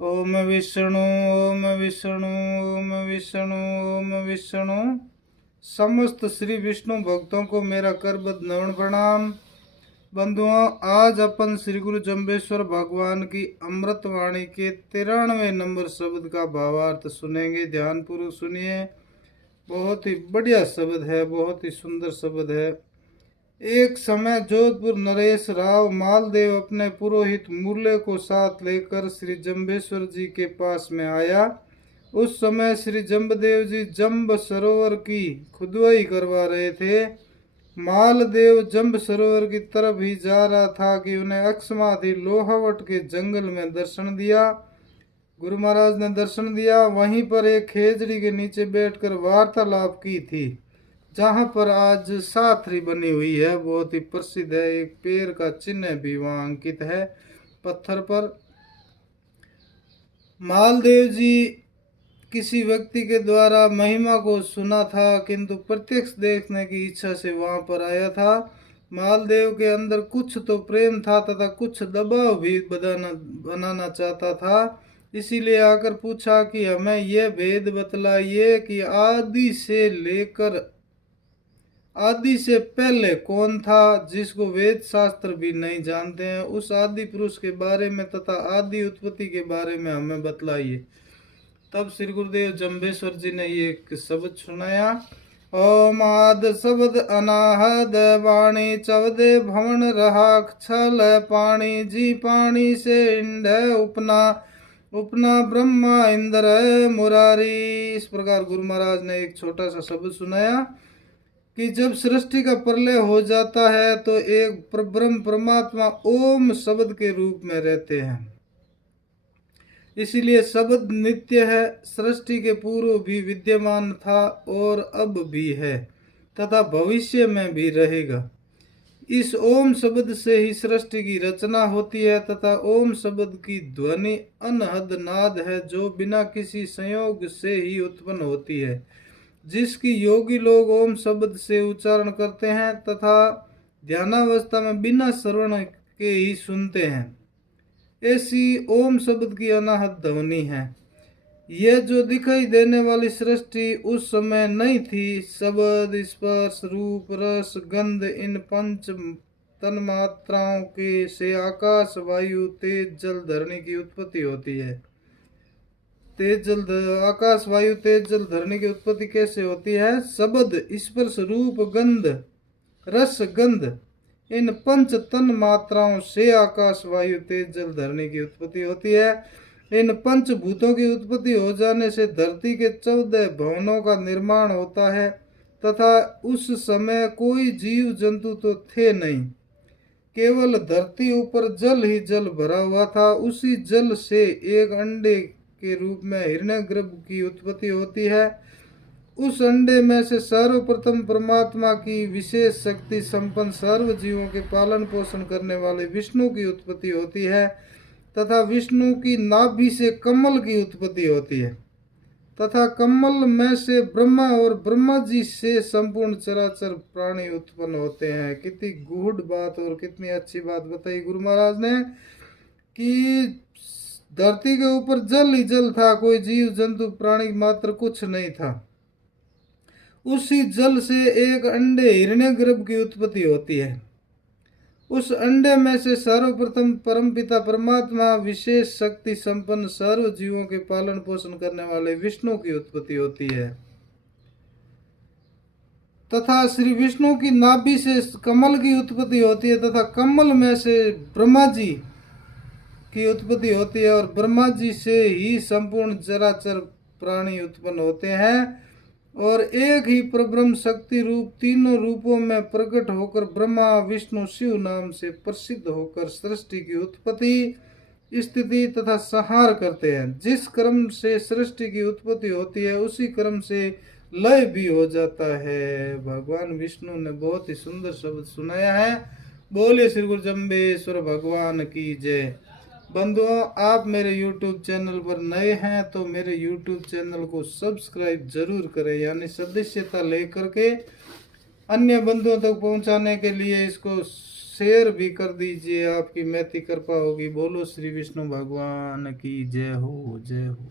ओम विष्णु ओम विष्णु ओम विष्णु ओम विष्णु। समस्त श्री विष्णु भक्तों को मेरा करबद्ध नमन प्रणाम। बंधुओं, आज अपन श्री गुरु जम्बेश्वर भगवान की अमृत वाणी के 93वें नंबर शब्द का भावार्थ सुनेंगे। ध्यानपूर्वक सुनिए। बहुत ही बढ़िया शब्द है, बहुत ही सुंदर शब्द है। एक समय जोधपुर नरेश राव मालदेव अपने पुरोहित मूल्य को साथ लेकर श्री जम्बेश्वर जी के पास में आया। उस समय श्री जम्बदेव जी जम्ब सरोवर की खुदवाई करवा रहे थे। मालदेव जम्ब सरोवर की तरफ ही जा रहा था कि उन्हें अकस्मात ही लोहावट के जंगल में दर्शन दिया। गुरु महाराज ने दर्शन दिया। वहीं पर एक खेजड़ी के नीचे बैठकर वार्तालाप की थी, जहां पर आज साथरी बनी हुई है, बहुत ही प्रसिद्ध है। एक पैर का चिन्ह भी वहां अंकित है पत्थर पर। मालदेव जी किसी व्यक्ति के द्वारा महिमा को सुना था, किंतु प्रत्यक्ष देखने की इच्छा से वहां पर आया था। मालदेव के अंदर कुछ तो प्रेम था तथा कुछ दबाव भी बनाना चाहता था। इसीलिए आकर पूछा कि हमें यह भेद बतलाइए कि आदि से पहले कौन था, जिसको वेद शास्त्र भी नहीं जानते हैं। उस आदि पुरुष के बारे में तथा आदि उत्पत्ति के बारे में हमें बतलाइए। तब श्री गुरुदेव जम्बेश्वर जी ने ये शब्द सुनाया। ओम आद शब्द अनाहद वाणी चवदे भवन रहा छल पाणी जी पाणी से इंड उपना उपना ब्रह्मा इंद्र मुरारी। इस प्रकार गुरु महाराज ने एक छोटा सा शब्द सुनाया कि जब सृष्टि का प्रलय हो जाता है तो एक ब्रह्म परमात्मा ओम शब्द के रूप में रहते हैं। इसीलिए शब्द नित्य है, सृष्टि के पूर्व भी विद्यमान था और अब भी है तथा भविष्य में भी रहेगा। इस ओम शब्द से ही सृष्टि की रचना होती है तथा ओम शब्द की ध्वनि अनहद नाद है, जो बिना किसी संयोग से ही उत्पन्न होती है, जिसकी योगी लोग ओम शब्द से उच्चारण करते हैं तथा ध्यानावस्था में बिना श्रवण के ही सुनते हैं। ऐसी ओम शब्द की अनाहत ध्वनि है। यह जो दिखाई देने वाली सृष्टि उस समय नहीं थी। शब्द, स्पर्श, रूप, रस, गंध, इन पंच तन्मात्राओं के से आकाश, वायु, तेज, जल, धरणी की उत्पत्ति होती है। आकाश, वायु, तेज, जल, धरणी की उत्पत्ति कैसे होती है? शब्द, स्पर्श, रूप, गंध, रस, गंध, इन पंच तन मात्राओं से आकाश, वायु, तेज, जल, धरणी की उत्पत्ति होती है। इन पंच भूतों की उत्पत्ति हो जाने से धरती के 14 भवनों का निर्माण होता है तथा उस समय कोई जीव जंतु तो थे नहीं, केवल धरती ऊपर जल ही जल भरा हुआ था। उसी जल से एक अंडे के रूप में हिरण्यगर्भ की उत्पत्ति होती है। उस अंडे में से सर्वप्रथम परमात्मा की विशेष शक्ति संपन्न सर्व जीवों के पालन पोषण करने वाले विष्णु की उत्पत्ति होती है तथा विष्णु की नाभि से कमल की उत्पत्ति होती है तथा कमल में से ब्रह्मा और ब्रह्मा जी से संपूर्ण चराचर प्राणी उत्पन्न होते हैं। कितनी गूढ़ बात और कितनी अच्छी बात बताई गुरु महाराज ने कि धरती के ऊपर जल ही जल था, कोई जीव जंतु प्राणी मात्र कुछ नहीं था। उसी जल से एक अंडे हिरण्यगर्भ की उत्पत्ति होती है। उस अंडे में से सर्वप्रथम परमपिता परमात्मा विशेष शक्ति संपन्न सर्व जीवों के पालन पोषण करने वाले विष्णु की उत्पत्ति होती है तथा श्री विष्णु की नाभि से कमल की उत्पत्ति होती है तथा कमल में से ब्रह्मा जी की उत्पत्ति होती है और ब्रह्मा जी से ही संपूर्ण चराचर प्राणी उत्पन्न होते हैं और एक ही परब्रह्म शक्ति रूप तीनों रूपों में प्रकट होकर ब्रह्मा विष्णु शिव नाम से प्रसिद्ध होकर सृष्टि की उत्पत्ति, स्थिति तथा संहार करते हैं। जिस क्रम से सृष्टि की उत्पत्ति होती है उसी क्रम से लय भी हो जाता है। भगवान विष्णु ने बहुत ही सुंदर शब्द सुनाया है। बोले श्री गुरु जम्बेश्वर भगवान की जय। बंधुओं, आप मेरे YouTube चैनल पर नए हैं तो मेरे YouTube चैनल को सब्सक्राइब जरूर करें, यानी सदस्यता लेकर के अन्य बंधुओं तक पहुंचाने के लिए इसको शेयर भी कर दीजिए, आपकी महती कृपा होगी। बोलो श्री विष्णु भगवान की जय हो, जय हो।